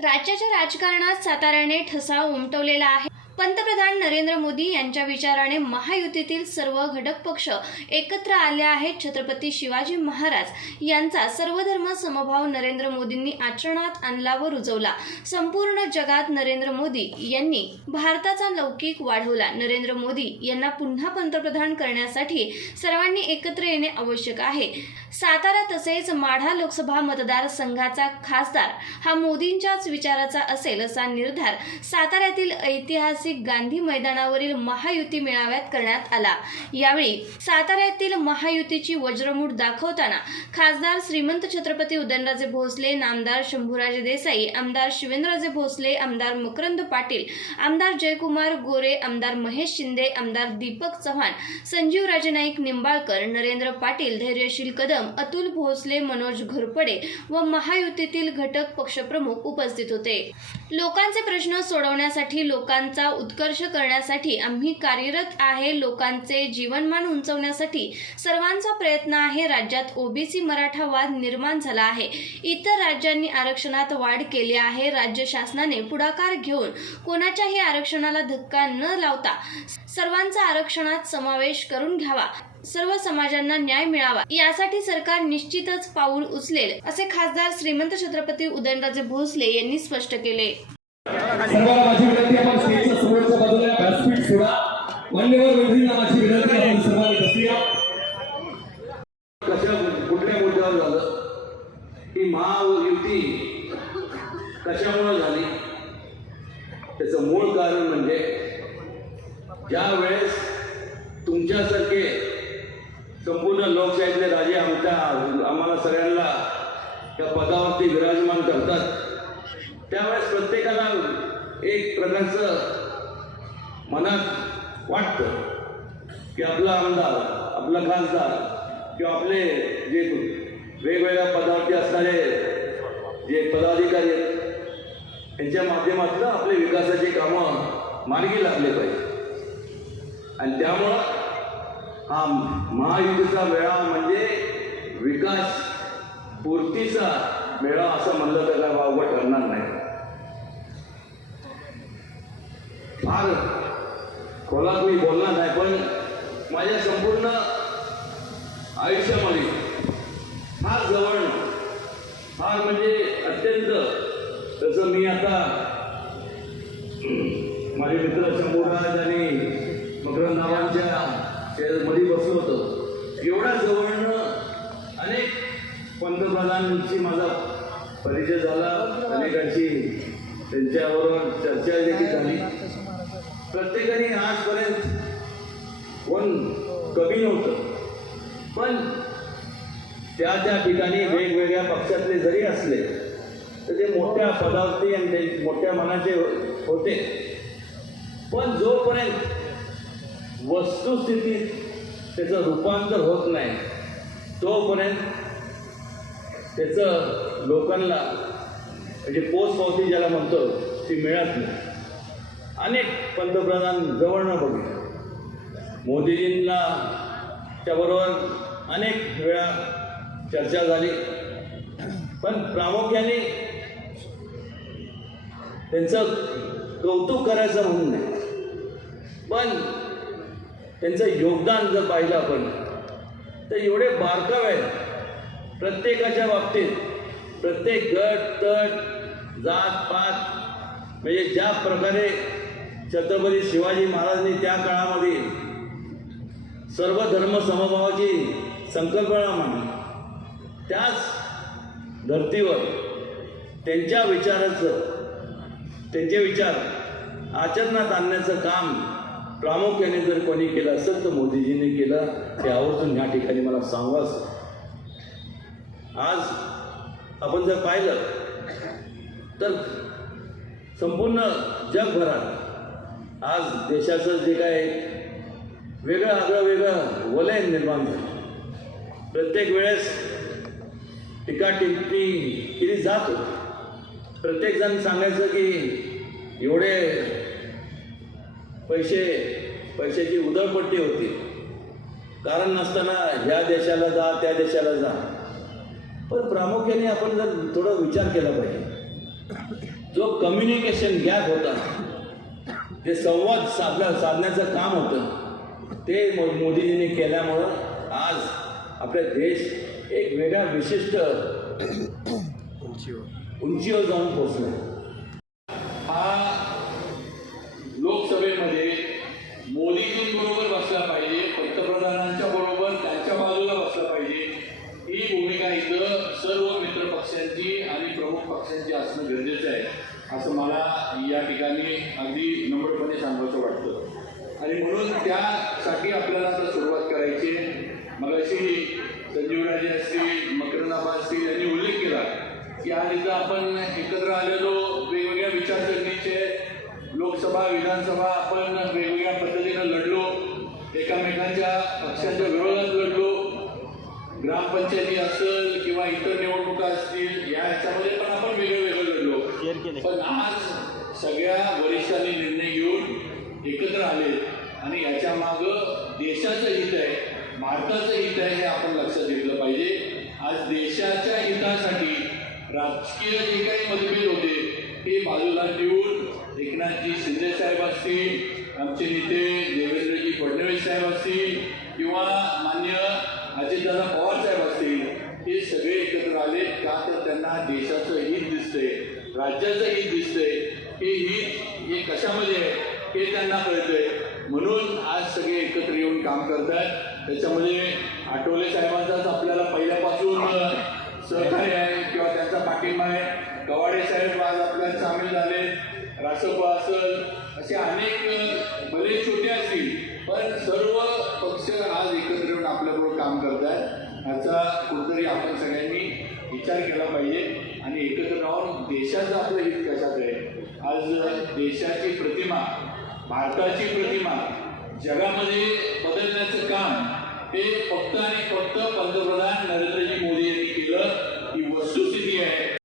राज्याच्या राजकारणात साताऱ्याने ठसा उमटवलेला आहे. पंतप्रधान नरेंद्र मोदी यांच्या विचाराने महायुतीतील सर्व घटक पक्ष एकत्र आले आहेत. छत्रपती शिवाजी महाराज यांचा सर्वधर्म समभाव नरेंद्र मोदींनी आचरणात आणला व रुजवला. संपूर्ण जगात नरेंद्र मोदी यांनी भारताचा लौकिक वाढवला. नरेंद्र मोदी यांना पुन्हा पंतप्रधान करण्यासाठी सर्वांनी एकत्र येणे आवश्यक आहे. सातारा तसेच माढा लोकसभा मतदारसंघाचा खासदार हा मोदींच्याच विचाराचा असेल असा निर्धार साताऱ्यातील ऐतिहासिक गांधी मैदानावरील महायुती मेळाव्यात करण्यात आला. यावेळी साताऱ्यातील महायुतीची वज्रमूठ दाखवताना खासदार श्रीमंत छत्रपती उदयनराजे भोसले नामदार शंभूराजे देसाई आमदार शिवेंद्रराजे भोसले आमदार मकरंद पाटील आमदार जयकुमार गोरे आमदार महेश शिंदे आमदार दीपक चव्हाण संजीव राजे नाईक निंबाळकर नरेंद्र पाटील धैर्यशील कदम अतुल भोसले मनोज घोरपडे व महायुतीतील घटक पक्षप्रमुख उपस्थित होते. लोकांचे प्रश्न सोडवण्यासाठी लोकांचा उत्कर्ष करण्यासाठी आम्ही कार्यरत आहे. लोकांचे जीवनमान उंचवण्यासाठी सर्वांचा प्रयत्न आहे. राज्यात ओबीसी मराठा वाद निर्माण झाला आहे. इतर राज्यांनी आरक्षणात वाढ केली आहे. राज्य शासनाने पुढाकार घेऊन कोणाच्याही आरक्षणाला धक्का न लावता सर्वांचा आरक्षणात समावेश करून घ्यावा. सर्व समाजांना न्याय मिळावा. यासाठी सरकार निश्चितच पाऊल उचलेल असे खासदार श्रीमंत छत्रपती उदयनराजे भोसले यांनी स्पष्ट केले. समोरच्या बाजूला व्यासपीठ सोडा. मान्यवर मंत्रींना माझी विनंती आपण सर्वांनी बसूया कशा कुठल्या मुद्द्यावर झालं? ही महायुती कशामुळे झाली? त्याचं मूळ कारण म्हणजे ज्या वेळेस तुमच्यासारखे संपूर्ण लोकशाहीतले राजे आमच्या आम्हाला सगळ्यांना त्या पदावरती विराजमान करतात त्यावेळेस प्रत्येकाला एक प्रकारचं मनात वाटतं की आपला आमदार आपला खासदार किंवा आपले जे वेगवेगळ्या पदावरती असणारे जे पदाधिकारी आहेत त्यांच्या माध्यमातून आपले विकासाची कामं मार्गी लागले पाहिजे. आणि त्यामुळं हा महायुतीचा मेळावा म्हणजे विकास पूर्तीचा मेळावा असं म्हणलं तर काय वावगं ठरणार नाही. फार खोलात मी बोलणार नाही पण माझ्या संपूर्ण आयुष्यामध्ये फार जवळ फार म्हणजे अत्यंत. तसं मी आता माझे मित्र शंभूराज आणि मकरंदावांच्या मध्ये बसलो होतो. एवढ्या जवळनं अनेक पंतप्रधानांशी माझा परिचय झाला अनेकांची त्यांच्याबरोबर चर्चा देखील झाली. प्रत्येकाने आजपर्यंत कोण कमी नव्हतं. पण त्या त्या ठिकाणी वेगवेगळ्या पक्षातले जरी असले तर ते मोठ्या पदावरती आणि ते मोठ्या मनाचे होते. पण जोपर्यंत वस्तुस्थितीत त्याचं रूपांतर होत नाही तोपर्यंत त्याचं लोकांना म्हणजे पोचपावती ज्याला म्हणतो ती मिळत नाही. अनेक पंतप्रधान जवळनं बघितले. मोदीजींना त्याबरोबर अनेक वेळा चर्चा झाली. पण प्रामुख्याने त्यांचं कौतुक करायचं म्हणून नाही. पण त्यांचं योगदान जर पाहिलं आपण तर एवढे बारकाव आहेत. प्रत्येकाच्या बाबतीत प्रत्येक गट तट जात पात म्हणजे ज्या प्रकारे छत्रपती शिवाजी महाराजांनी त्या काळामध्ये सर्व धर्म समभावाची संकल्पना मांडली. त्याच धर्तीवर त्यांच्या विचाराचं त्यांचे विचार आचरणात आणण्याचं काम प्रामुख्याने जर कोणी केलं असेल तर मोदीजींनी केलं. ते आवर्जून ह्या ठिकाणी मला सांगावं आज आपण जर पाहिलं तर संपूर्ण जगभरात आज देशाचं जे काय वेगळं आगळं वेगळं वलय निर्माण झालं. प्रत्येक वेळेस टीका टिप्पणी केली जात होती. प्रत्येकजण सांगायचं की एवढे पैसे पैशाची उधळपट्टी होती. कारण नसताना ह्या देशाला जा त्या देशाला जा. पण प्रामुख्याने आपण जर थोडा विचार केला पाहिजे. जो कम्युनिकेशन गॅप होता ते संवाद साधला साधण्याचं काम होतं. ते मोदीजींनी केल्यामुळं आज आपला देश एक वेगळ्या विशिष्ट उंचीवर. जाऊन पोहोचला हा लोकसभेमध्ये मोदीजींबरोबर बसला पाहिजे पंतप्रधानांच्या बरोबर त्यांच्या बाजूला बसला पाहिजे. ही भूमिका इथं सर्व मित्र पक्षांची आणि प्रमुख पक्षांची असणं गरजेचं आहे. असं मला या ठिकाणी अगदी नम्रपणे सांगायचं वाटतं. आणि म्हणून त्यासाठी आपल्याला आता सुरुवात करायची आहे. मगाशी संजीवराजे असतील मकरनाभा असतील यांनी उल्लेख केला की आज इथं आपण एकत्र आलेलो वेगवेगळ्या विचारसरणीचे लोकसभा विधानसभा आपण वेगवेगळ्या पद्धतीनं लढलो. एकामेकांच्या पक्षांच्या विरोधात लढलो. ग्रामपंचायती असेल किंवा इतर निवडणुका असतील या ह्याच्यामध्ये पण आपण वेगळं वेगळं लढलो पण आज सगळ्या वरिष्ठांनी निर्णय घेऊन एकत्र आले आणि याच्या माग देशाचं हित आहे भारताचं हित आहे हे आपण लक्षात घेतलं पाहिजे. आज देशाच्या हितासाठी राजकीय जे काही मतभेद होते ते बाजूला ठेवून एकनाथजी शिंदे साहेब असतील आमचे नेते देवेंद्रजी फडणवीस साहेब असतील किंवा मान्य अजितदादा पवार साहेब असतील हे सगळे एकत्र आले. का तर त्यांना देशाचं हित दिसतंय. राज्याचं हित दिसतंय हे हित हे कशामध्ये आहे हे त्यांना कळतंय. म्हणून आज सगळे एकत्र येऊन काम करतात. त्याच्यामध्ये आठवले साहेबांचाच आपल्याला पहिल्यापासून सहकार्य आहे किंवा त्यांचा पाठिंबा आहे. गवाडे साहेब आज आपल्यात सामील झाले. रासोबा असल असे अनेक भले छोटे असतील पण सर्व पक्ष आज एकत्र येऊन आपल्याबरोबर काम करतात. ह्याचा कुठेतरी आपण सगळ्यांनी विचार केला पाहिजे आणि देशाचं आपलं हित कशात आहे आज देशाची प्रतिमा भारताची प्रतिमा जगामध्ये बदलण्याचं काम ते फक्त आणि फक्त पंतप्रधान नरेंद्रजी मोदी यांनी केलं ही वस्तुस्थिती आहे.